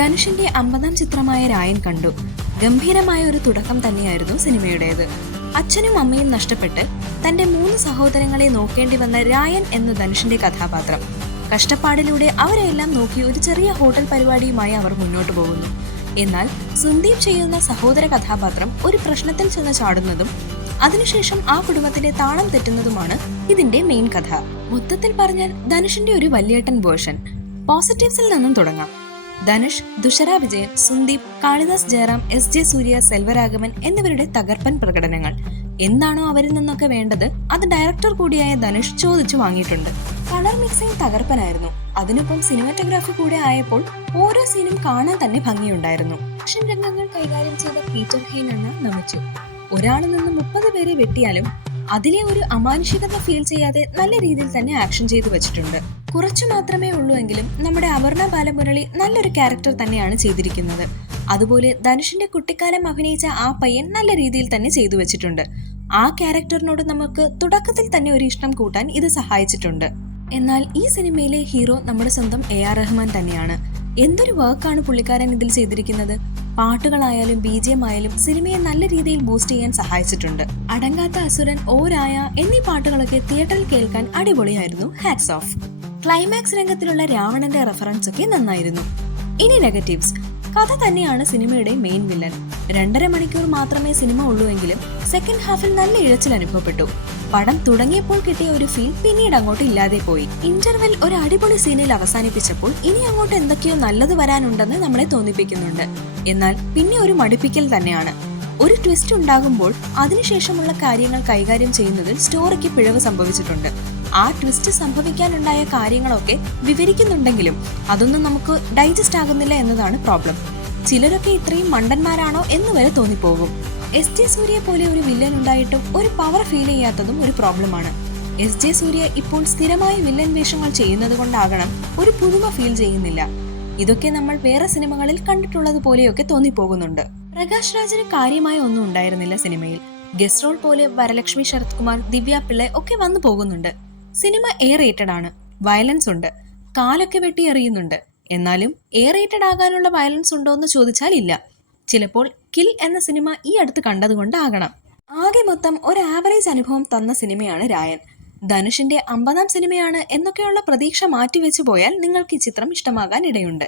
ധനുഷിന്റെ 50ാം ചിത്രമായ രായൻ കണ്ടു. ഗംഭീരമായ ഒരു തുടക്കം തന്നെയായിരുന്നു സിനിമയുടേത്. അച്ഛനും അമ്മയും നഷ്ടപ്പെട്ട് തന്റെ 3 സഹോദരങ്ങളെ നോക്കേണ്ടി വന്ന രായൻ എന്ന ധനുഷിന്റെ കഥാപാത്രം. കഷ്ടപ്പാടിലൂടെ അവരെല്ലാം നോക്കി ഒരു ചെറിയ ഹോട്ടൽ പരിപാടിയുമായി അവർ മുന്നോട്ട് പോകുന്നു. എന്നാൽ സന്ദീപ് ചെയ്യുന്ന സഹോദര കഥാപാത്രം ഒരു പ്രശ്നത്തിൽ ചെന്ന് ചാടുന്നതും അതിനുശേഷം ആ കുടുംബത്തിന്റെ താളം തെറ്റുന്നതുമാണ് ഇതിന്റെ മെയിൻ കഥ. മൊത്തത്തിൽ പറഞ്ഞാൽ ധനുഷിന്റെ ഒരു വല്യേട്ടൻ വേർഷൻ. പോസിറ്റീവ്സിൽ നിന്നും തുടങ്ങാം. ധനുഷ്, ദുഷര വിജയൻ, സുന്ദീപ്, കാളിദാസ് ജയറാം, എസ്.ജെ. സൂര്യ, സെൽവരാഘവൻ എന്നിവരുടെ തകർപ്പൻ പ്രകടനങ്ങൾ. എന്താണോ അവരിൽ നിന്നൊക്കെ വേണ്ടത് അത് ഡയറക്ടർ കൂടിയായ ധനുഷ് ചോദിച്ചു വാങ്ങിയിട്ടുണ്ട്. കളർ മിക്സിംഗ് തകർപ്പനായിരുന്നു. അതിനൊപ്പം സിനിമാറ്റോഗ്രാഫി കൂടെ ആയപ്പോൾ ഓരോ സീനും കാണാൻ തന്നെ ഭംഗിയുണ്ടായിരുന്നു. ആക്ഷൻ രംഗങ്ങൾ കൈകാര്യം ചെയ്ത പീറ്റർ ഹെയ്ൻ എന്ന നമിച്ചു. ഒരാളിൽ നിന്ന് 30 പേരെ വെട്ടിയാലും അതിലെ ഒരു അമാനുഷികത ഫീൽ ചെയ്യാതെ നല്ല രീതിയിൽ തന്നെ ആക്ഷൻ ചെയ്തു വെച്ചിട്ടുണ്ട്. കുറച്ചു മാത്രമേ ഉള്ളൂ എങ്കിലും നമ്മുടെ അപർണ ബാലമുരളി നല്ലൊരു ക്യാരക്ടർ തന്നെയാണ് ചെയ്തിരിക്കുന്നത്. അതുപോലെ ധനുഷിന്റെ കുട്ടിക്കാലം അഭിനയിച്ച ആ പയ്യൻ നല്ല രീതിയിൽ തന്നെ ചെയ്തു വെച്ചിട്ടുണ്ട്. ആ ക്യാരക്ടറിനോട് നമുക്ക് തുടക്കത്തിൽ തന്നെ ഒരു ഇഷ്ടം കൂട്ടാൻ ഇത് സഹായിച്ചിട്ടുണ്ട്. എന്നാൽ ഈ സിനിമയിലെ ഹീറോ നമ്മുടെ സ്വന്തം AR റഹ്മാൻ തന്നെയാണ്. എന്തൊരു വർക്കാണ് പുള്ളിക്കാരൻ ഇതിൽ ചെയ്തിരിക്കുന്നത്. പാട്ടുകളായാലും BGM ആയാലും സിനിമയെ നല്ല രീതിയിൽ ബൂസ്റ്റ് ചെയ്യാൻ സഹായിച്ചിട്ടുണ്ട്. അടങ്ങാത്ത അസുരൻ, ഓരായ എന്നീ പാട്ടുകളൊക്കെ തിയേറ്ററിൽ കേൾക്കാൻ അടിപൊളിയായിരുന്നു. Hats off. ക്ലൈമാക്സ് രംഗത്തിലുള്ള രാവണന്റെ റെഫറൻസ് ഒക്കെ നന്നായിരുന്നു. ഇനി നെഗറ്റീവ്സ്. കഥ തന്നെയാണ് സിനിമയുടെ മെയിൻ വില്ലൻ. 2.5 മണിക്കൂർ മാത്രമേ സിനിമ ഉള്ളൂവെങ്കിലും സെക്കൻഡ് ഹാഫിൽ നല്ല ഇഴച്ചിൽ അനുഭവപ്പെട്ടു. പടം തുടങ്ങിയപ്പോൾ കിട്ടിയ ഒരു ഫീൽ പിന്നീട് അങ്ങോട്ട് ഇല്ലാതെ പോയി. ഇന്റർവെൽ ഒരു അടിപൊളി സീനിൽ അവസാനിപ്പിച്ചപ്പോൾ ഇനി അങ്ങോട്ട് എന്തൊക്കെയോ നല്ലത് വരാനുണ്ടെന്ന് നമ്മളെ തോന്നിപ്പിക്കുന്നുണ്ട്. എന്നാൽ പിന്നെ ഒരു മടുപ്പിക്കൽ തന്നെയാണ്. ഒരു ട്വിസ്റ്റ് ഉണ്ടാകുമ്പോൾ അതിനുശേഷമുള്ള കാര്യങ്ങൾ കൈകാര്യം ചെയ്യുന്നതിൽ സ്റ്റോറിക്ക് പിഴവ് സംഭവിച്ചിട്ടുണ്ട്. ആ ട്വിസ്റ്റ് സംഭവിക്കാനുണ്ടായ കാര്യങ്ങളൊക്കെ വിവരിക്കുന്നുണ്ടെങ്കിലും അതൊന്നും നമുക്ക് ഡൈജസ്റ്റ് ആകുന്നില്ല എന്നതാണ് പ്രോബ്ലം. ചിലരൊക്കെ ഇത്രയും മണ്ടന്മാരാണോ എന്ന് വരെ തോന്നിപ്പോകും. എസ്.ജെ. സൂര്യ പോലെ ഒരു വില്ലൻ ഉണ്ടായിട്ടും ഒരു പവർ ഫീൽ ചെയ്യാത്തതും ഒരു പ്രോബ്ലമാണ്. എസ്.ജെ. സൂര്യ ഇപ്പോൾ സ്ഥിരമായി വില്ലൻ വേഷങ്ങൾ ചെയ്യുന്നത് കൊണ്ടാകണം ഒരു പുതുമ ഫീൽ ചെയ്യുന്നില്ല. ഇതൊക്കെ നമ്മൾ വേറെ സിനിമകളിൽ കണ്ടിട്ടുള്ളത് പോലെയൊക്കെ തോന്നിപ്പോകുന്നുണ്ട്. പ്രകാശ് രാജിന് കാര്യമായ ഒന്നും ഉണ്ടായിരുന്നില്ല സിനിമയിൽ. ഗസ്റ്റ് റോൾ പോലെ വരലക്ഷ്മി, ശരത് കുമാർ, ദിവ്യ പിള്ളെ ഒക്കെ വന്നു പോകുന്നുണ്ട്. സിനിമ റേറ്റഡ് ആണ്. വയലൻസ് ഉണ്ട്. കാലൊക്കെ വെട്ടി എറിയുന്നുണ്ട്. എന്നാലും റേറ്റഡ് ആകാനുള്ള വയലൻസ് ഉണ്ടോ എന്ന് ചോദിച്ചാൽ ഇല്ല. ചിലപ്പോൾ കിൽ എന്ന സിനിമ ഈ അടുത്ത് കണ്ടതുകൊണ്ടാകണം. ആകെ മൊത്തം ഒരു ആവറേജ് അനുഭവം തന്ന സിനിമയാണ് രായൻ. ധനുഷിന്റെ 50ാം സിനിമയാണ് എന്നൊക്കെയുള്ള പ്രതീക്ഷ മാറ്റിവെച്ചു പോയാൽ നിങ്ങൾക്ക് ഈ ചിത്രം ഇഷ്ടമാകാൻ ഇടയുണ്ട്.